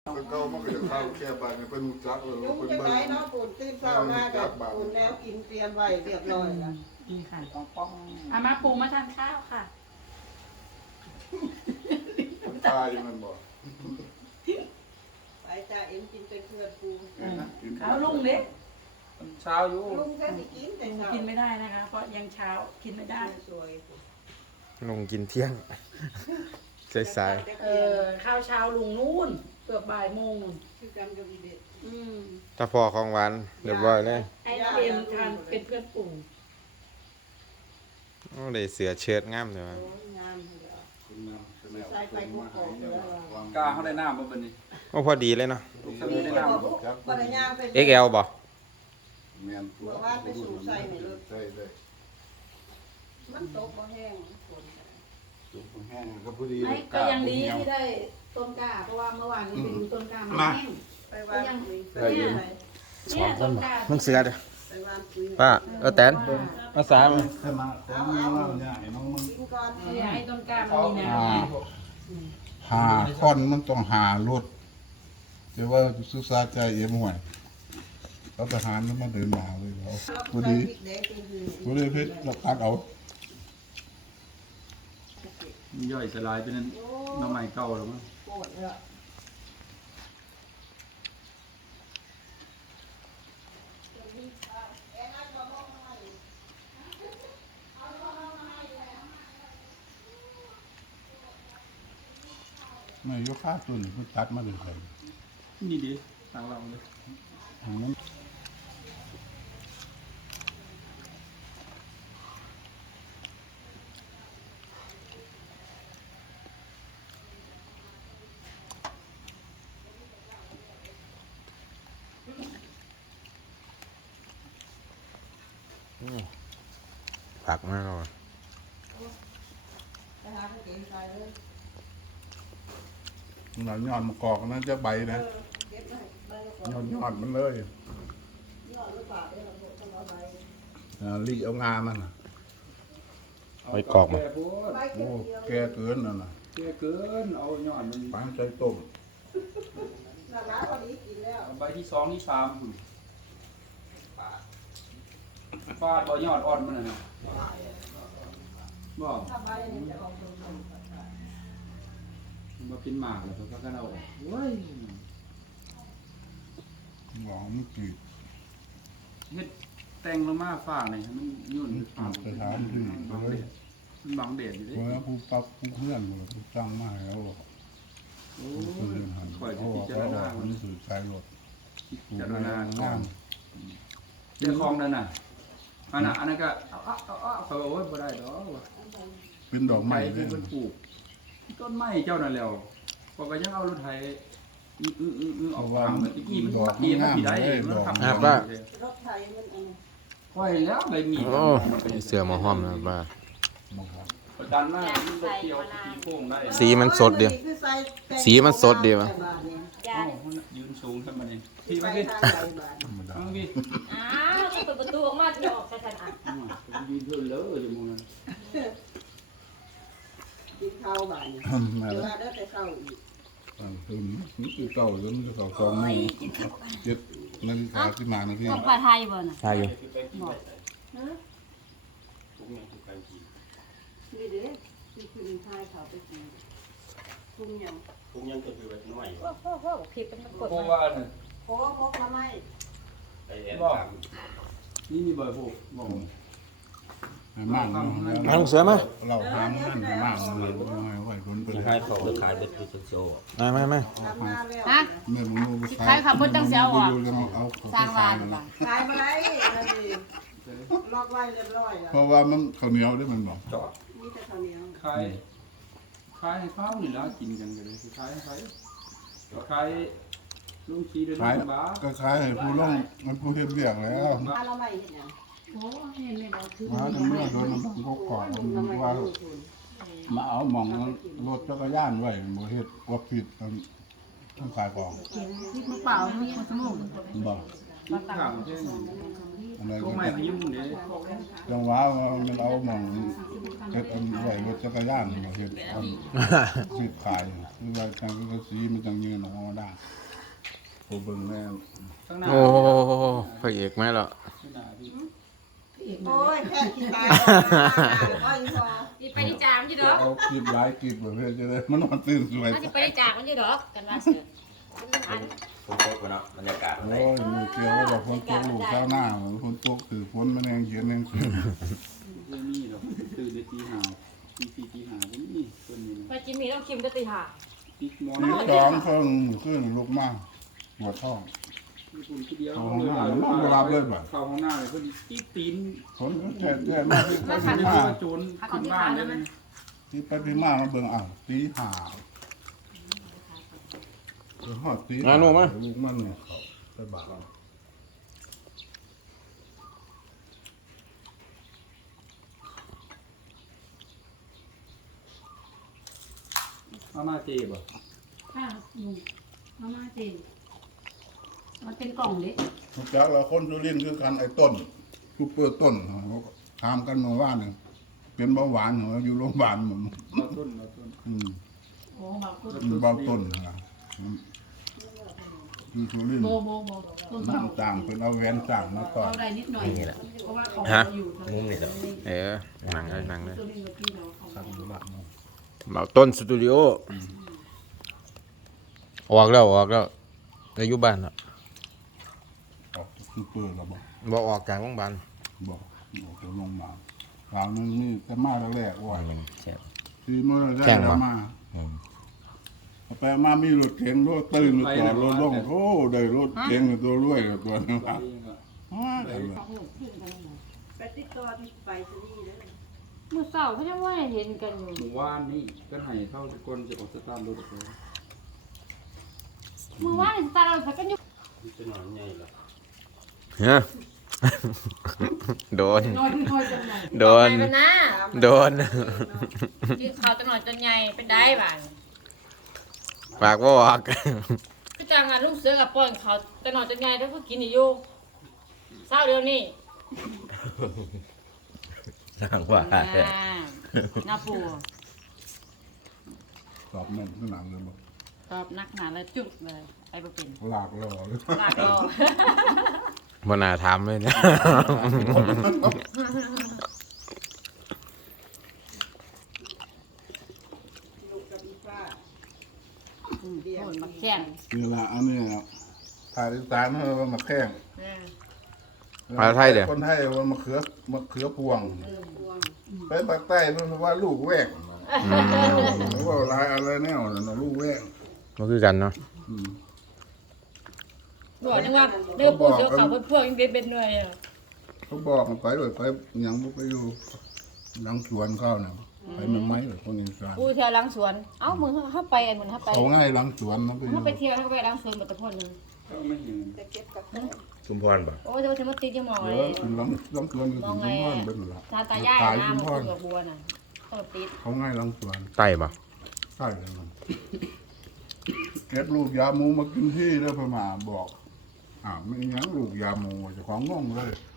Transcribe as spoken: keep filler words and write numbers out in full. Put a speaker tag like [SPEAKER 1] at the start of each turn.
[SPEAKER 1] เป็นเก่ามันก็จะเข้าแค่บ้านเป็นรู้จักเลย
[SPEAKER 2] ยุ่ง
[SPEAKER 1] เป็น
[SPEAKER 2] จัง
[SPEAKER 1] เบิ่
[SPEAKER 2] ไร
[SPEAKER 1] ง
[SPEAKER 2] เนาะปูนตื่นเช้ามากับปูนแนวกินเตรียมไว้เรียบร้อยแล้ว
[SPEAKER 3] นี่ค่ะ
[SPEAKER 2] ป้องป้อง
[SPEAKER 3] อามาปูมาทานข้าวค่ะ
[SPEAKER 1] ตายมันบ่
[SPEAKER 2] ไปจ่าเอ็มกินเป็นเพื่อนปู
[SPEAKER 3] เอาลุงเล็ก
[SPEAKER 4] เช้าอยู่
[SPEAKER 2] ลุงแค่สิกินแต่เช้า
[SPEAKER 3] กินไม่ได้นะคะ เพราะยังเช้ากินไม่ได้
[SPEAKER 2] สวย
[SPEAKER 5] ลงกินเที่ยงสาย
[SPEAKER 3] เออข้าวเช้าลุงนู่นเกือบบ่ายโมง
[SPEAKER 2] คือกันกับอีเด็ด
[SPEAKER 3] อืม
[SPEAKER 5] ๆถ้าพอของหวานเรียบร้อยเลย
[SPEAKER 3] ให้น้องเอ็มทานเป็นเพื่อนปู่
[SPEAKER 5] โอ้ได้เสือเชิ้ตงามเลยว่ะ
[SPEAKER 2] โอ้ยงามเดียว
[SPEAKER 1] คุณนำแสดง
[SPEAKER 2] ใส่ไปกุ๊กโกะเลย
[SPEAKER 4] กาเขาได้น้ำมาเป็นนี่
[SPEAKER 5] โอ้พอดีเลยเนาะ
[SPEAKER 4] ลูกส
[SPEAKER 2] มี
[SPEAKER 4] มุนได้
[SPEAKER 2] แต่
[SPEAKER 4] น้
[SPEAKER 2] บอกว่าปริญญาเป็น
[SPEAKER 5] เอ็กซ์ แอล บ่
[SPEAKER 1] แม่นตัวใส่ได้
[SPEAKER 2] มันตกบ่แห้งฝน
[SPEAKER 1] จุกแห้งก็พอดี
[SPEAKER 3] ไม่ก็ยังดีที่ได้ต้นกล้าเพราะว่าเมื่อวานนี้ไปดูต้นกล้ามันแห้ง
[SPEAKER 2] ไปวางปุ๋ยไป
[SPEAKER 3] เนี่ยเนี่ยต้นกล้า
[SPEAKER 5] มันเสือเด้อ
[SPEAKER 2] ไปวางปุ๋ย
[SPEAKER 5] ป้าเออแตนภาษามัน
[SPEAKER 1] ให้มาของเล่าเนี่ยน้องมึง
[SPEAKER 2] กินก่อน
[SPEAKER 3] เขาอยากให้ต้นกล้ามันมีน้ำ
[SPEAKER 1] หาค่อนมันต้องหารถแต่ว่าศึกษาใจเอ็มห่วยเขาทหารมันมาเดินมาเลยเขาพอดีพอดีเพชรเราตัดเอา
[SPEAKER 4] ำย่อยสลายเป็นน้ำใหม่เก่าหรือมั้ง
[SPEAKER 2] โกรธเลย
[SPEAKER 1] ไม่ยกค่าตัวนี่มันตัดมาเลยใส่
[SPEAKER 4] นี่ดีทางเราเลย
[SPEAKER 1] ทางนั้น
[SPEAKER 5] ผักมากเลย
[SPEAKER 2] ไปหาผู้เก่งใจเลย
[SPEAKER 1] หน่อยยอดมะกอกนั้นจะใบนะ
[SPEAKER 2] เก็บไปใบละก่อน
[SPEAKER 1] ยอดยอดมันเลย
[SPEAKER 2] ยอดหรือเปล่าเดี๋ยวเราต้องเอาใบ
[SPEAKER 1] อ่ารีเอางามันน่ะ
[SPEAKER 5] ไปกรอกมา
[SPEAKER 4] แก่โพด
[SPEAKER 2] ใบ
[SPEAKER 1] โอ้
[SPEAKER 2] เก็บเดียว
[SPEAKER 1] แก่เกินน่ะนะ
[SPEAKER 4] แก่เกินเอายอดมัน
[SPEAKER 1] ปานใจต้ม
[SPEAKER 2] หน้าร้านวันนี้กินแล้ว
[SPEAKER 4] เอาใบที่สองที่สามพุ่นฟาดบ่ยอดอ่อนมันน่ะบ่
[SPEAKER 2] ถ้าใบอันนี้จะออกตรง
[SPEAKER 4] มันมาเป็นหมากแล้วเขาก็เอาออกเว้ย
[SPEAKER 1] หอมจืด
[SPEAKER 4] เฮ็ดแต่งลงมาฟ้านี่ให้มันยุ่นฟ้า
[SPEAKER 1] ไปถามที่
[SPEAKER 4] มันบัง
[SPEAKER 1] เล
[SPEAKER 4] เด
[SPEAKER 1] ย
[SPEAKER 4] ชมันบังเดชอยู่เด้
[SPEAKER 1] เพราะว่าผู้ปรับผู้เพื่อนเลยผู้จ้างมาให้เขาบอก
[SPEAKER 4] โอ้
[SPEAKER 1] ผู้เพื่อนหัน
[SPEAKER 4] ข่อย
[SPEAKER 1] เขา
[SPEAKER 4] จะ
[SPEAKER 1] บ
[SPEAKER 4] พิ
[SPEAKER 1] อก
[SPEAKER 4] จาร
[SPEAKER 1] เขา
[SPEAKER 4] ณา
[SPEAKER 1] ออกมันสื่อสายรถ
[SPEAKER 4] พิจารณาก่
[SPEAKER 1] งา
[SPEAKER 4] อน
[SPEAKER 1] ม
[SPEAKER 4] เรื่องคลองนั่นน่ะอันน่ะอันนั้นก็เอาเอาเอาเอาเขาบอกว่าบ่ได้ดอกว่ะ
[SPEAKER 1] เป็นดอกไม้
[SPEAKER 4] เล
[SPEAKER 1] เลย ย
[SPEAKER 4] เพิ่นปลูกต้นไม้เจ้านั่นแหล้วพอก็ยังเอารถไถอื้ออื้ออื้ออื้อออกทางเมื่อกี้มันขับเองมันสิได้มันขับ
[SPEAKER 5] อ่ะป้า
[SPEAKER 2] รถไทยมันอัน
[SPEAKER 4] ค่อยแล้วใบมีด
[SPEAKER 5] โอ้เสือหมอห้อมนะป้า
[SPEAKER 4] ประดันมามันบ่เกี่ยวสีโค้งได้
[SPEAKER 5] สีมันสดดีสีมันสดดีวะ
[SPEAKER 4] เอ้ามันยืนสูงขึ้นมานี่
[SPEAKER 2] ที่
[SPEAKER 4] พี่
[SPEAKER 2] ไป
[SPEAKER 4] มาพี่
[SPEAKER 2] ทางใดบ้าน
[SPEAKER 1] ธรรมดา
[SPEAKER 4] เอาพี่
[SPEAKER 3] อ้าวจะเปิดประตูออกมาจะออกใครทันอ่ะ
[SPEAKER 4] อืมยืนเพิ่นเลยอยู่หมื้อนั้น
[SPEAKER 2] กินข้าวบ้านเนี่ย
[SPEAKER 1] มา
[SPEAKER 2] เว
[SPEAKER 1] แล้ว
[SPEAKER 2] ลาได้แต่ข้าวอีก
[SPEAKER 1] อ่าคือมันคือเก่าแล้วมันจะเก่าสองโมงเจ็ดนาฬิกาที่มานาที
[SPEAKER 3] ต้องปลาไทยบ่น่ะ
[SPEAKER 5] ใช่อยู่
[SPEAKER 2] นี่เด้ที่คือทายเขาไปกินทุ่งยัง
[SPEAKER 6] ผมยังก็คือแบบน้อย
[SPEAKER 3] โอ้โหโอ้โหผิดเป็นกฎ
[SPEAKER 4] โค้ง
[SPEAKER 3] มา
[SPEAKER 4] ว่าน่ะ
[SPEAKER 2] โอ้มกมาไม่
[SPEAKER 6] ไอ้แอนตาม
[SPEAKER 4] นี่มีเบอร์พวกบอก
[SPEAKER 1] มาก
[SPEAKER 5] มาลุงเสือมา
[SPEAKER 1] เราหามนั่นมากเลยไม่ไหวคนเป็น
[SPEAKER 6] ขายของหรือขายเป็นพิเศษ
[SPEAKER 5] มามามา
[SPEAKER 2] ทำงานแล้ว
[SPEAKER 3] ฮะ
[SPEAKER 1] เมื่อมึงรู้
[SPEAKER 3] ขายขับรถจังสิเอาออก
[SPEAKER 1] เอา
[SPEAKER 3] สร้างร้านบ่
[SPEAKER 2] ขายมาได้นั่นเองล็อกไว้เรียบร้อยแล้ว
[SPEAKER 1] เพราะว่ามันข้าวเหนียวได้มันบอก
[SPEAKER 4] จอด
[SPEAKER 2] มีแต่ข้าวเหนียว
[SPEAKER 4] ขายขายให้เขานี่ล่ะกินกันก็เลยขายให้ใครขายลุงชีด้วย
[SPEAKER 1] ขาย
[SPEAKER 4] น้ำบา
[SPEAKER 1] ก็ขายให้ผู้ลงมันผู้เฮ็ดเบียกแล้ว
[SPEAKER 2] มาเราไม่เห็นยัง
[SPEAKER 3] โอ้เห็นไหมบอกคือ
[SPEAKER 1] มาถึงเมื่อโดนน้ำมันก็ก่อนว่ามาเอาหมองรถจักรยานไว้บ่เฮ็ดว่าผิดต้องขายของ
[SPEAKER 3] พริกมะเปล่ามีคนสมุน
[SPEAKER 1] บอก
[SPEAKER 4] ลูกข้างเช่น
[SPEAKER 1] มอะไร
[SPEAKER 4] พว
[SPEAKER 1] ก็
[SPEAKER 4] กไม้พยุงนี่
[SPEAKER 1] จังหวะมันเอาหมองเฮ็ดอันไหวรถจักรยานมาเฮ็ดอันสิขายคือว่าจังก็สีมันจังยืนออกมาได้ผู้เบิ่งแม่
[SPEAKER 4] ข้างหน้า
[SPEAKER 5] โอ้พระเอกไหมล่ะ
[SPEAKER 4] ข้างหน้าพี่
[SPEAKER 2] โอ้ยแค่ขี้ตายโอ้ยพอ
[SPEAKER 7] สิไปได้จากมันอยู่ดอก
[SPEAKER 1] เอาคลิปหลายคลิปแบบเพื่อจะได้มันนอนตื่นสวย
[SPEAKER 7] มันสิไปได้จากมันอยู่ดอกกันว่าเสือมันอัน
[SPEAKER 6] ฝนตกเนาะบรรยากาศอะไร
[SPEAKER 1] โอ้ยมีเกี่ยวว่าฝนตกลูกข้าวหน้าฝนตกคือฝนมันแรงเขียนแรงขึ้น
[SPEAKER 4] เรื่องนี้หรอกตื่นในตีห้าตีสี่ตีห้าเป็นนี่คนนี้
[SPEAKER 7] ไปกินมีต้องคิมจะตีหา
[SPEAKER 4] ตีมอน
[SPEAKER 1] นี่สองเครื่องขึ้นลูกมากหัวท้อง
[SPEAKER 4] ญี่ปุ่นทีเดียว
[SPEAKER 1] เข้าห้องน้ำมันไม่รับเลยบ่
[SPEAKER 4] เข้าห้องน้ำเลยเพิ่นตีตีน
[SPEAKER 1] ฝนก็แท้แท้มากที่ไป
[SPEAKER 4] มัน
[SPEAKER 1] ที่
[SPEAKER 4] จะ
[SPEAKER 1] มา
[SPEAKER 4] มาโจรขึ้นบ้านเลย
[SPEAKER 1] ที่ไปที่มามาเบิ่งอ้าวตีห่าเออฮอดตีลูกมันเนี่ยเขาไปบาด
[SPEAKER 4] มามาเจ็บอ่ะ
[SPEAKER 3] ค่ะลุงมาม่าเจนมันเป็นกล่องเล็ก
[SPEAKER 1] ทุกจากเราคนสุรินทร์คือกันไอ้ต้นซูเปอร์ต้นเขาถามกันมาว่าหนึ่งเป็นเบาหวานเหรออยู่โรงพยาบาลผม
[SPEAKER 4] เราต้นเราต้น
[SPEAKER 1] อืม
[SPEAKER 3] โอ้บางต้น
[SPEAKER 1] มีเบาต้นนะครับคือสุรินท
[SPEAKER 3] โบ
[SPEAKER 1] ร์
[SPEAKER 3] โบโบต้น
[SPEAKER 1] น้
[SPEAKER 3] เบา
[SPEAKER 1] ำต่างเป็นเอาแหวนต่างมาก่อน
[SPEAKER 3] เอาได้นิดหน่อยเพราะว่าเขา
[SPEAKER 5] ฮะ
[SPEAKER 3] อยู่ทาง
[SPEAKER 6] มุมนี่เหรอ
[SPEAKER 5] เออหนังเลยหนังเลย
[SPEAKER 3] ตัวนี้เราที่เราเขา
[SPEAKER 1] ครับอยู่บ้านเนาะ
[SPEAKER 5] เบาต้นสตูดิโอออกแล้วออกแล้วอายุบ้านแล้ว
[SPEAKER 1] ออกซูเปอร์เราบอก
[SPEAKER 5] บ่ออกจากโรงพยาบาล
[SPEAKER 1] บอกออกจากโรงพยาบาลคราวนึงนี่แต่มาแรกๆว่า
[SPEAKER 6] แซ่บ
[SPEAKER 1] ทีเมื่อแรกๆมาไปมามีรถเก๋งรถตื่นรถจอดรถลงโอ้ได้รถเก๋งตัวรวยตัวนึงครับได้เลย
[SPEAKER 2] ไปติดต่อที่ไปซะนี่เด้อ
[SPEAKER 7] มื้อเช้าเขาจะว่าเห็นกันอยู่
[SPEAKER 4] หมู่บ้านนี่ก็ให้เข้าทุกคนจะออกสตาร์ทรถเลย
[SPEAKER 7] มื้อวานนี่สตาร์ทรถกันอยู่
[SPEAKER 6] มันจะนอนใหญ่เหรอ
[SPEAKER 5] ฮะ โดน
[SPEAKER 3] น้อยน้อยจังเลย
[SPEAKER 5] โดน
[SPEAKER 7] ไปนะ
[SPEAKER 5] โดน
[SPEAKER 7] กินข้าวจังหน่อยจนใหญ่เป็นได้บ้าน
[SPEAKER 5] ปากบ่ออก
[SPEAKER 7] คือจังอ่ะลุงเสือกับป้อนข้าวจังหน่อยจนใหญ่แล้วก็กินอยู่เช้าเดี๋ยวนี้
[SPEAKER 6] สร้างว่า
[SPEAKER 7] อ่าน้าปู
[SPEAKER 1] ตอบแม่นขนาดเลยบอก
[SPEAKER 7] ตอบนักหนาเลยจุดเลยไปบ่เป็น
[SPEAKER 1] หลากหล่อเลย
[SPEAKER 7] ลากรอ
[SPEAKER 5] บ่น่าถามเลยเนี่ย
[SPEAKER 2] ลูกกับอีฟ้า
[SPEAKER 7] อืมโอนมาแข่ง
[SPEAKER 1] นี่ละอันนี้ถ่ายอีสานเขาว่ามาแข้ง
[SPEAKER 7] อ่า
[SPEAKER 5] ภาษาไทยเดี๋ยว
[SPEAKER 1] คนไทยว่ามะเขือมะเขือพวง
[SPEAKER 2] เออพวง
[SPEAKER 1] ไปภาคใต้มันว่าลูกแวกหรือว่าลายอะไรแนวนั่นน่ะลูกแวก
[SPEAKER 5] ก็คือกันเนาะ
[SPEAKER 1] อืม
[SPEAKER 7] บอกนึกว่าเนื้อปูเสือขาวเพื่อนๆยังเป็นเป็นหน่วยอ่ะ
[SPEAKER 1] เขาบอกกันไปเลยไปหยังบ่ไปอยู่หลังสวนเขาเนี่ยไปมันไม้เลยคนอีสาน
[SPEAKER 7] ปูเที่ยวหลังสวน เอ้ามึงเฮาไปอันมึงเฮาไป
[SPEAKER 1] เขาง่ายหลังสวนนะไปอ
[SPEAKER 7] เฮา
[SPEAKER 1] ยู่
[SPEAKER 7] ไปเที่ยวเฮาไปหลังสวนกับตะพนนึง
[SPEAKER 4] ก็ไม่เห็น
[SPEAKER 2] จะเก็บกาแฟ
[SPEAKER 6] ชุมพรป่ะ
[SPEAKER 7] โอ้ยจะมาติดยังมอง
[SPEAKER 1] เอ
[SPEAKER 7] เล
[SPEAKER 1] อย ถึงหลังหลังสวนก็ถึงชุมพรเป็นหลัก
[SPEAKER 7] ตาตายาย
[SPEAKER 1] ตาย
[SPEAKER 7] นะ
[SPEAKER 1] ชุม
[SPEAKER 7] มัน
[SPEAKER 1] พร
[SPEAKER 7] กับบัวน่ะต้องติด
[SPEAKER 1] เขาง่ายหลังสวน
[SPEAKER 5] ใต้บ่
[SPEAKER 1] ใช่เลยมันเก็บลูกยาหมูมากินที่แล้วพม่าบอกอ้าวไม่หยังลูกยาหมูเจะของงงเลย